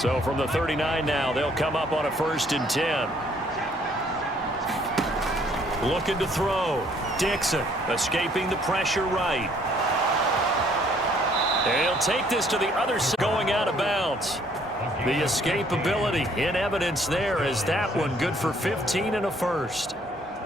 So from the 39 now, they'll come up on a 1st and 10. Looking to throw. Dixon escaping the pressure right. He'll take this to the other side, going out of bounds. The escapability in evidence there as that one good for 15 and a first.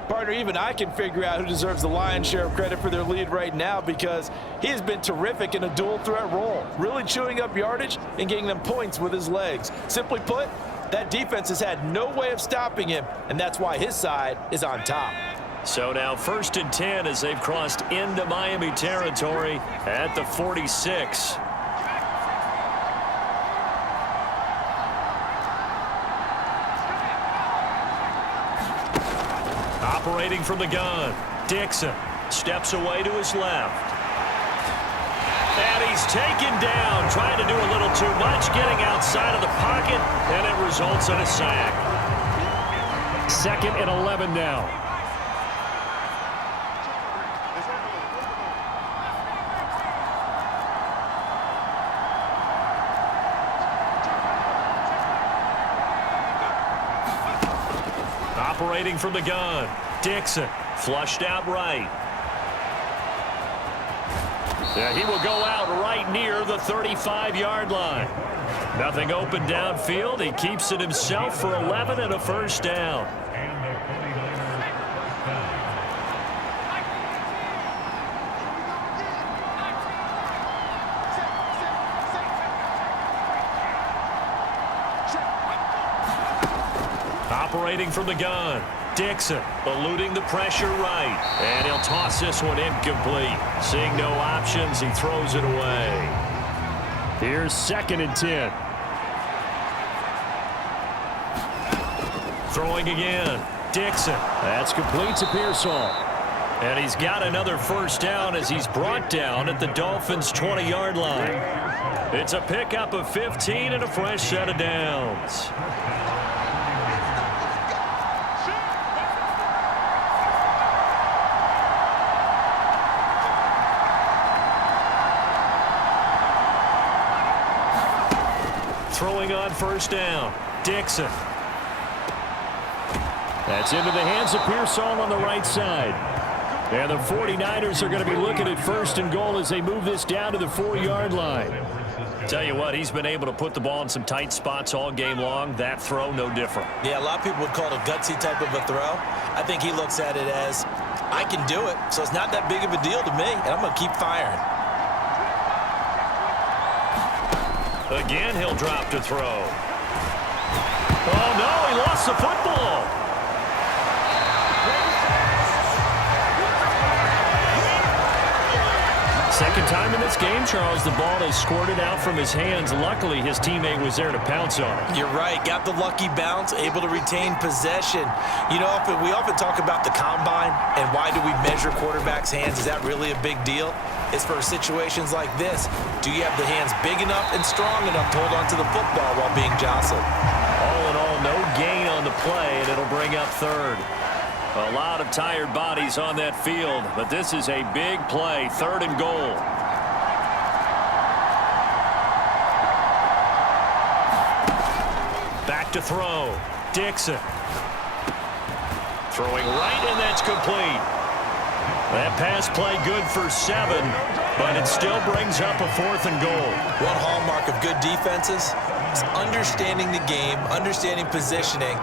Partner, even I can figure out who deserves the lion's share of credit for their lead right now because he has been terrific in a dual threat role, really chewing up yardage and getting them points with his legs. Simply put, that defense has had no way of stopping him, and that's why his side is on top. So now 1st and 10 as they've crossed into Miami territory at the 46. Operating from the gun, Dixon steps away to his left. And he's taken down, trying to do a little too much, getting outside of the pocket, and it results in a sack. 2nd and 11 now. Operating from the gun, Dixon flushed out right. Yeah, he will go out right near the 35-yard line. Nothing open downfield. He keeps it himself for 11 and a first down. Operating from the gun, Dixon eluding the pressure right. And he'll toss this one incomplete. Seeing no options, he throws it away. Here's 2nd and 10. Throwing again, Dixon. That's complete to Pearsall. And he's got another first down as he's brought down at the Dolphins' 20-yard line. It's a pickup of 15 and a fresh set of downs. Throwing on first down, Dixon. That's into the hands of Pearsall on the right side. And the 49ers are going to be looking at 1st and goal as they move this down to the 4-yard line. Tell you what, he's been able to put the ball in some tight spots all game long. That throw, no different. Yeah, a lot of people would call it a gutsy type of a throw. I think he looks at it as, I can do it, so it's not that big of a deal to me, and I'm going to keep firing. Again, he'll drop to throw. Oh, no, he lost the football. Second time in this game, Charles, the ball is squirted out from his hands. Luckily, his teammate was there to pounce on it. You're right. Got the lucky bounce, able to retain possession. You know, we often talk about the combine and why do we measure quarterbacks' hands. Is that really a big deal? It's for situations like this. Do you have the hands big enough and strong enough to hold on to the football while being jostled? All in all, no gain on the play, and it'll bring up 3rd. A lot of tired bodies on that field, but this is a big play, 3rd and goal. Back to throw, Dixon. Throwing right, and that's complete. That pass play good for 7, but it still brings up a 4th and goal. One hallmark of good defenses is understanding the game, understanding positioning,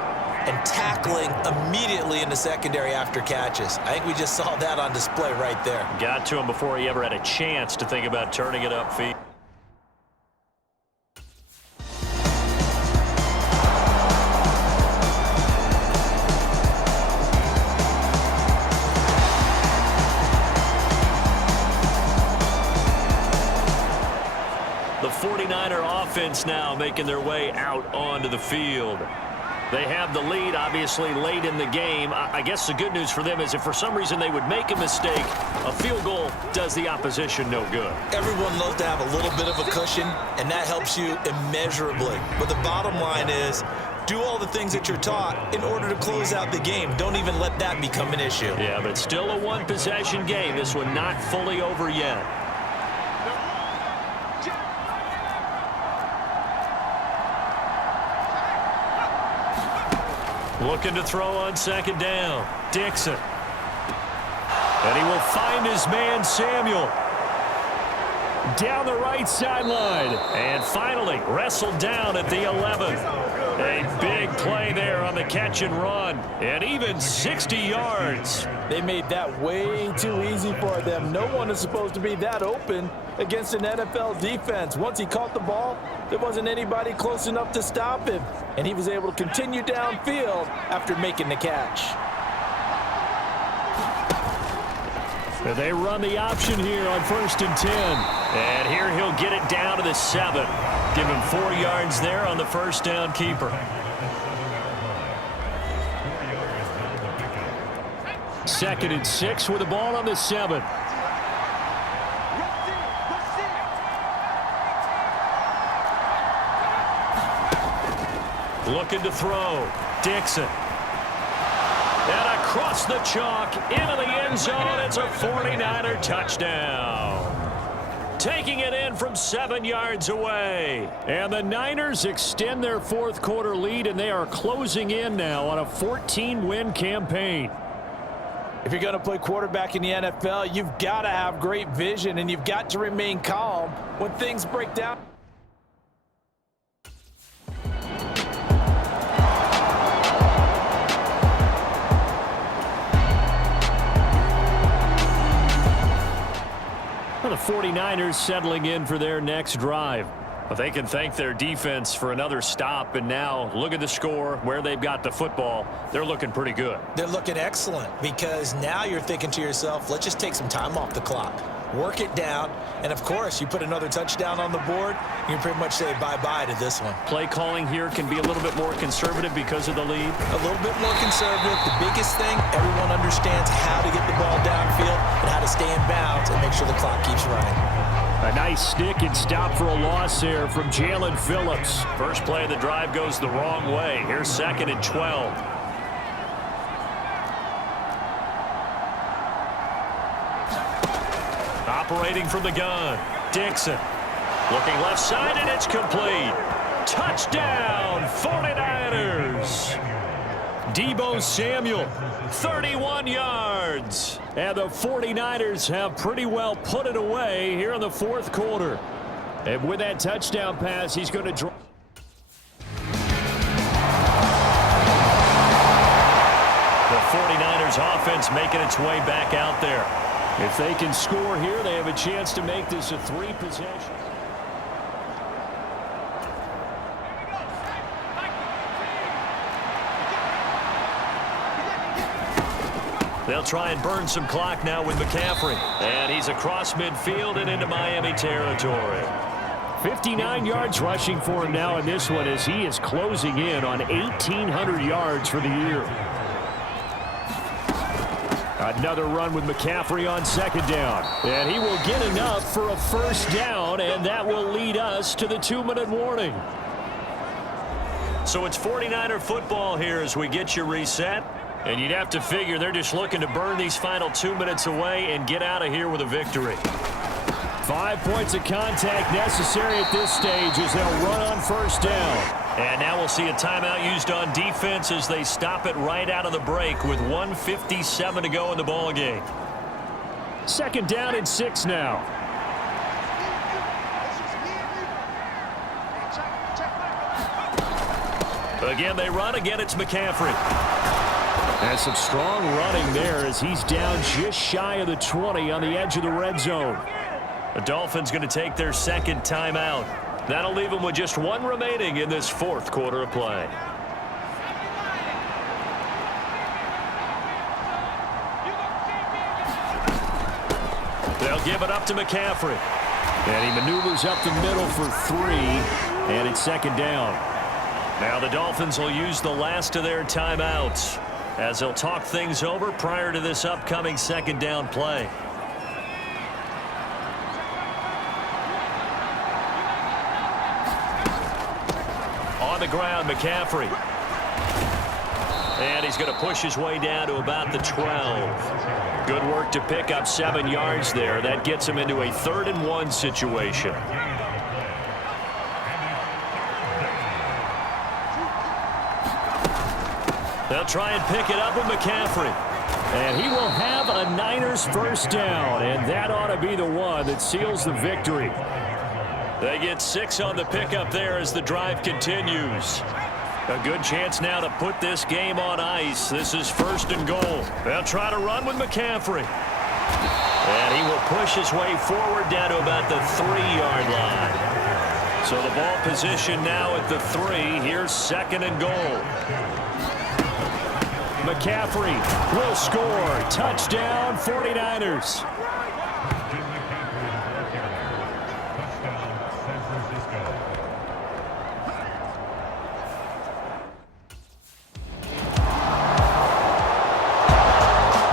and tackling immediately in the secondary after catches. I think we just saw that on display right there. Got to him before he ever had a chance to think about turning it upfield. The 49er offense now making their way out onto the field. They have the lead, obviously, late in the game. I guess the good news for them is if for some reason they would make a mistake, a field goal does the opposition no good. Everyone loves to have a little bit of a cushion, and that helps you immeasurably. But the bottom line is, do all the things that you're taught in order to close out the game. Don't even let that become an issue. Yeah, but it's still a one-possession game. This one not fully over yet. Looking to throw on second down. Dixon. And he will find his man, Samuel. Down the right sideline. And finally wrestled down at the 11. A big play there on the catch and run. And even 60 yards. They made that way too easy for them. No one is supposed to be that open against an NFL defense. Once he caught the ball, there wasn't anybody close enough to stop him. And he was able to continue downfield after making the catch. And they run the option here on 1st and 10. And here he'll get it down to the 7. Give him 4 yards there on the first down keeper. Second and 6 with the ball on the 7. Looking to throw. Dixon. And across the chalk, into the end zone. It's a 49er touchdown. Taking it in from 7 yards away. And the Niners extend their fourth quarter lead, and they are closing in now on a 14-win campaign. If you're going to play quarterback in the NFL, you've got to have great vision, and you've got to remain calm when things break down. The 49ers settling in for their next drive. But they can thank their defense for another stop. And now look at the score, where they've got the football. They're looking pretty good. They're looking excellent because now you're thinking to yourself, let's just take some time off the clock. Work it down. And, of course, you put another touchdown on the board, you can pretty much say bye-bye to this one. Play calling here can be a little bit more conservative because of the lead. A little bit more conservative. The biggest thing, everyone understands how to get the ball downfield and how to stay in bounds and make sure the clock keeps running. A nice stick and stop for a loss there from Jalen Phillips. First play of the drive goes the wrong way. Here's 2nd and 12. Operating from the gun. Dixon. Looking left side, and it's complete. Touchdown, 49ers. Deebo Samuel, 31 yards. And the 49ers have pretty well put it away here in the fourth quarter. And with that touchdown pass, he's going to draw. The 49ers offense making its way back out there. If they can score here, they have a chance to make this a 3-possession. They'll try and burn some clock now with McCaffrey. And he's across midfield and into Miami territory. 59 yards rushing for him now in this one as he is closing in on 1,800 yards for the year. Another run with McCaffrey on second down. And he will get enough for a first down, and that will lead us to the 2-minute warning. So it's 49er football here as we get you reset. And you'd have to figure they're just looking to burn these final 2 minutes away and get out of here with a victory. 5 points of contact necessary at this stage as they'll run on first down. And now we'll see a timeout used on defense as they stop it right out of the break with 1:57 to go in the ball game. 2nd down and 6 now. Again, they run. Again, it's McCaffrey. And some strong running there as he's down just shy of the 20 on the edge of the red zone. The Dolphins going to take their second timeout. That'll leave them with just one remaining in this fourth quarter of play. They'll give it up to McCaffrey. And he maneuvers up the middle for 3. And it's 2nd down. Now the Dolphins will use the last of their timeouts as they'll talk things over prior to this upcoming 2nd down play. On the ground, McCaffrey. And he's going to push his way down to about the 12. Good work to pick up 7 yards there. That gets him into a 3rd and 1 situation. They'll try and pick it up with McCaffrey. And he will have a Niners first down, and that ought to be the one that seals the victory. They get 6 on the pickup there as the drive continues. A good chance now to put this game on ice. This is 1st and goal. They'll try to run with McCaffrey. And he will push his way forward down to about the 3-yard line. So the ball position now at the 3. Here's 2nd and goal. McCaffrey will score. Touchdown, 49ers.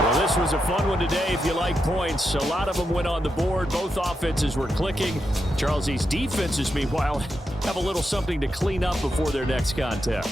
Well, this was a fun one today if you like points. A lot of them went on the board. Both offenses were clicking. Charles, these defenses, meanwhile, have a little something to clean up before their next contest.